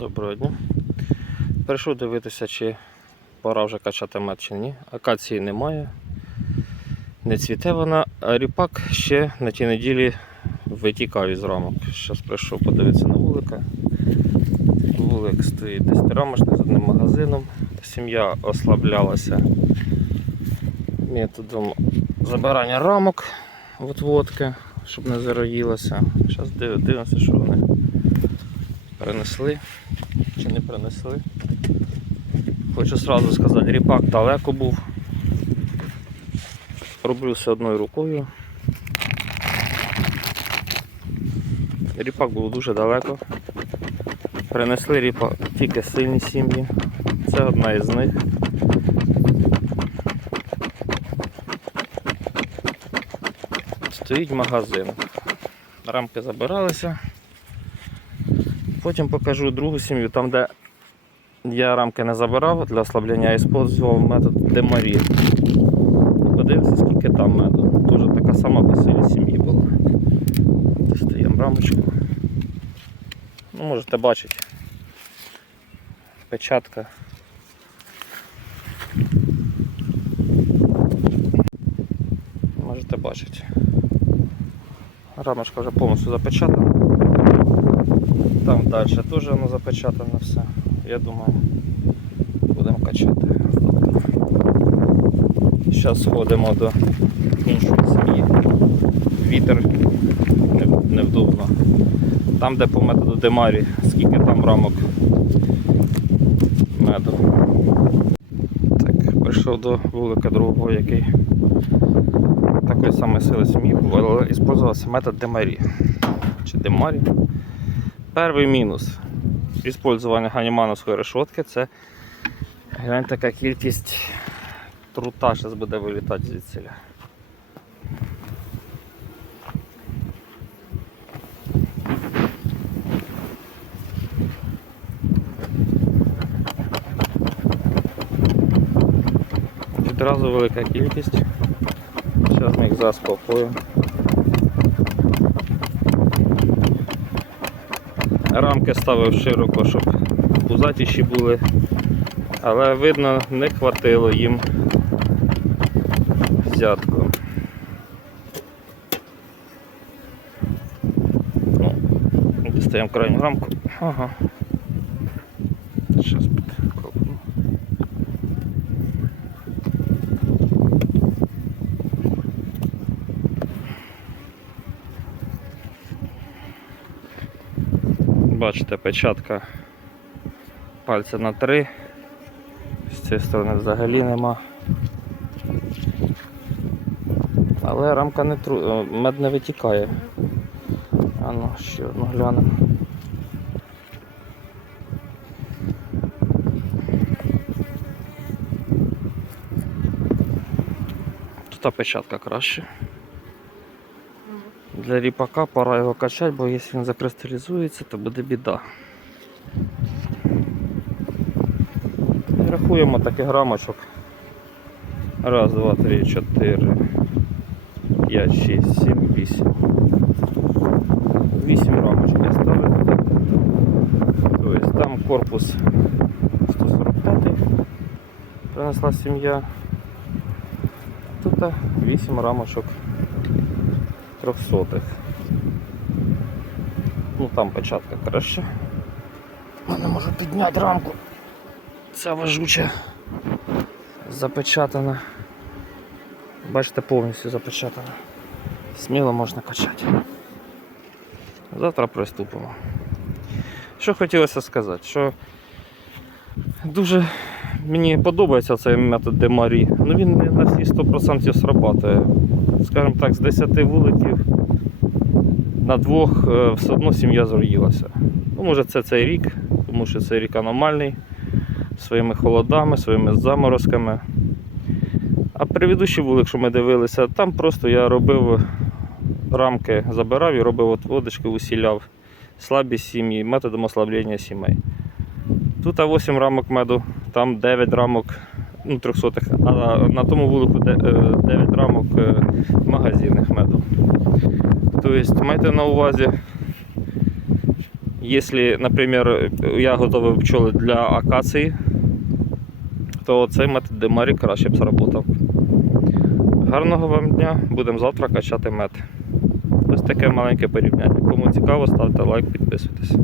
Доброго дня. Прийшов дивитися, чи пора вже качати мед чи ні. Акації немає. Не цвіте вона, а ріпак ще на тій неділі витікав із рамок. Зараз прийшов подивитися на вулика. Вулик стоїть десь рамочний з одним магазином. Сім'я ослаблялася методом забирання рамок від водки, щоб не зароїлося. Зараз дивимося, що вони принесли чи не принесли. Хочу сразу сказати, ріпак далеко був. Роблю все одною рукою. Ріпак був дуже далеко. Принесли ріпак тільки сильні сім'ї. Це одна із них. Стоїть магазин. Рамки забиралися. Потім покажу другу сім'ю, там де я рамки не забирав для ослаблення, я використовував метод демарі. Подивимося, скільки там меду. Теж така сама по силі сім'ї була. Достаємо рамочку. Ну, можете бачити. Печатка. Можете бачити. Рамочка вже повністю запечатана. Там далі теж воно запечатане все. Я думаю, будемо качати. Зараз сходимо до іншої сім'ї. Вітер не- невдобно. Там, де по методу Демарі, скільки там рамок меду. Так, прийшов до вулика другого, який такої самої сили сім'ї був, але використовувався метод Демарі. Чи Демарі. Перший мінус використання ганімановської решетки це гляньте, яка кількість трута зараз буде вилітати звідсіля. Відразу велика кількість. Зараз ми їх заспокоїмо. Рамки ставив широко, щоб пузатіші були, але видно не хватило їм взятку. Ну, дістаємо крайню рамку. Ага. Зараз підкопну. Бачите, печатка пальця на три. З цієї сторони взагалі нема. Але рамка не тру... е, мед не витікає. А ну, ще одну глянемо. Тут печатка краще. Для ріпака пора його качати, бо якщо він закристалізується, то буде біда. Рахуємо таких рамочок. Раз, два, три, чотири, п'ять, шість, сім, вісім. Вісім рамочок я ставлю. Тобто там корпус 145 принесла сім'я. Тут вісім рамочок трьохсотих. Ну там початка краще. Я не можу підняти рамку. Ця важуча запечатана. Бачите, повністю запечатана. Сміло можна качати. Завтра приступимо. Що хотілося сказати, що дуже мені подобається цей метод Демарі. Ну він не на всі 100% срабатує. Скажімо так, з 10 вуликів на двох е, все одно сім'я зроїлася. Ну, може це цей рік, тому що цей рік аномальний, своїми холодами, своїми заморозками. А предыдущий вулик, що ми дивилися, там просто я робив рамки, забирав і робив от водочки, усіляв слабі сім'ї методом ослаблення сімей. Тут 8 рамок меду, там 9 рамок ну, 300 а на тому вулику е, 9 рамок е, магазинних меду. Тобто майте на увазі, Якщо, наприклад, я готовий пчоли для акації, то цей метод Демарі краще б сработав. Гарного вам дня, будемо завтра качати мед. Ось таке маленьке порівняння. Кому цікаво, ставте лайк, підписуйтесь.